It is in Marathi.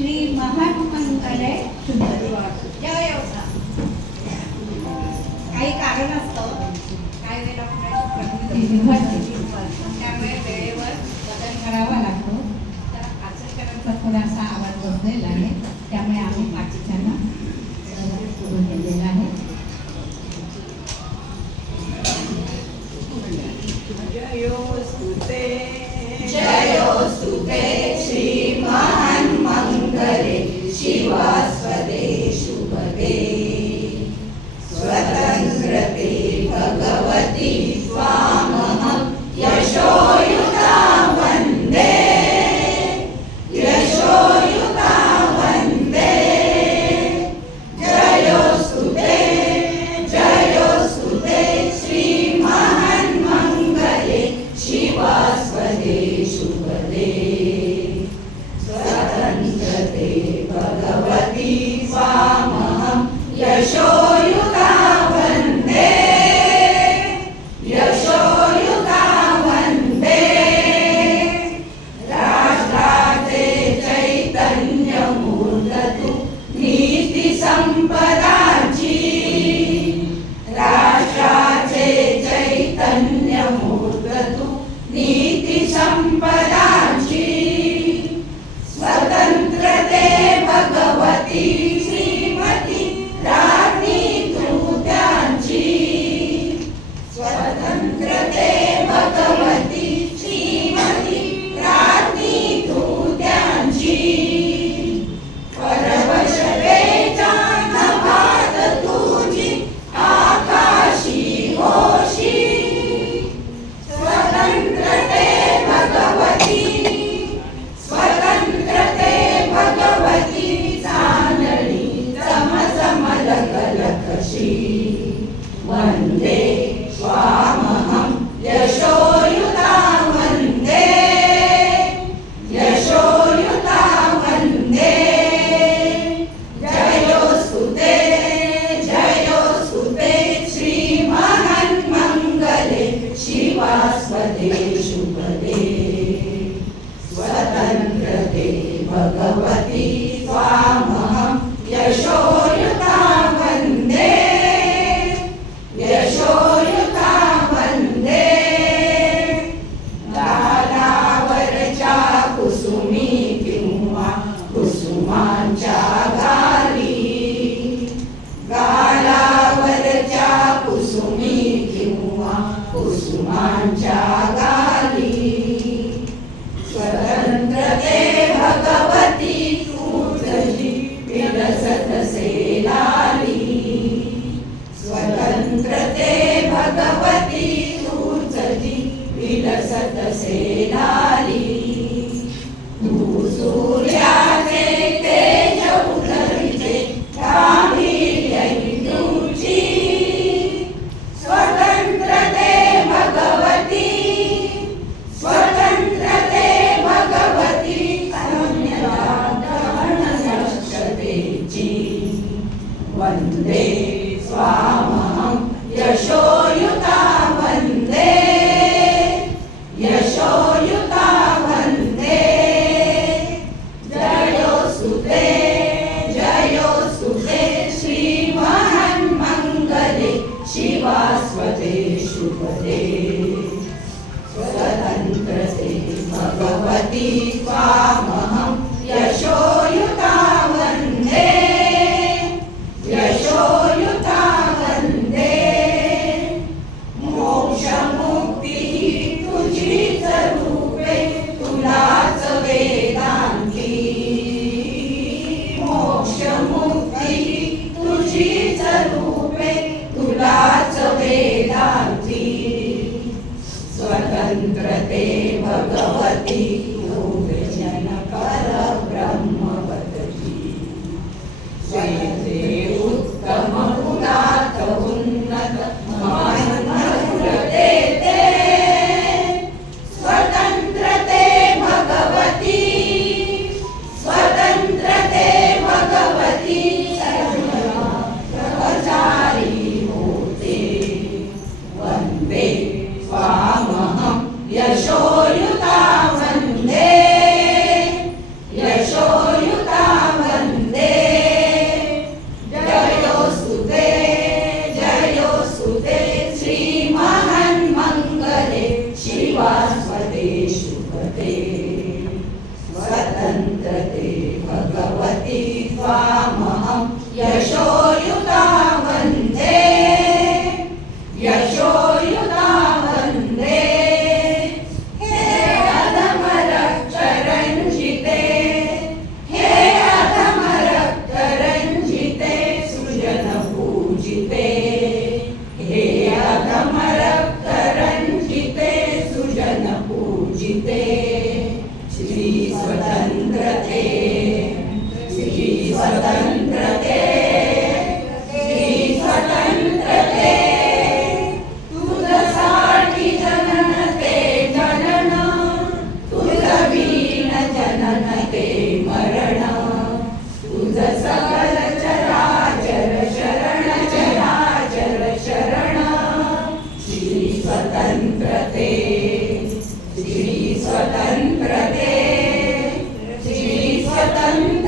श्री महामंगले जय होता. काही कारण असतं, काही वेळेला त्यामुळे वेळेवर बदल करावा लागतो. तर आचरकरांचा थोडासा आवाज बदलेला आहे, त्यामुळे आम्ही पाठीच्याला बोललेला आहे. जयोस्तुते श्री महामंगले शिवास्पदे शुभदे स्वतंत्रते भगवती स्वामहं यशोयुता वन्दे यशोयुता वन्दे. जयोस्तुते श्री महामंगले शिवास्पदे शुभदे स्वतंत्रते भगवती स्वामहं यशोयुता वन्दे यशोयुता वन्दे. राष्ट्राचे चैतन्यमूर्ततु नीतिसंपदाची राष्ट्राचे चैतन्यमूर्ततु नीतिसंपदाची स्वतंत्रते भगवती श्रीमती राज्ञी तू त्यांची स्वतंत्रते भगवती श्रीमती राज्ञी तू त्यांची. परवशतेच्या नभात तुझी आकाशी होशी स्वतंत्रते भगवती स्वतंत्रते भगवती चांदणी चमचमलकलकशी वन्दे स्वामहं यशोयुता वन्दे यशोयुता वन्दे. जयोस्तुते श्री महामंगले शिवास्पदे शुभदे स्वतंत्रते भगवती स्वामहं यशोयुता वन्दे यशोयुता वन्दे. गालावरच्या कुसुमी किंवा कुसुमांच्या गाली गालावरच्या कुसुमी किंवा कुसुमांच्या गाली स्वतंत्रते भगवती तुझी विलसत सेलाली स्वतंत्रते भगवती तुझी विलसत सेलाली. तू सूर्याचे तेज उतरिते गांभीर्य तुझी स्वतंत्रते भगवती स्वतंत्रते भगवती अन्यदानशक्तेची वन्दे स्वामहं यशोयुता वन्दे यशोयुता वन्दे. जयोस्तुते श्री महामंगले शिवास्पदे शुभदे स्वतंत्रते भगवती स्वामहं यशोयुता वन्दे यशोयुता वन्दे. स्वतंत्रते, श्री स्वतंत्रते.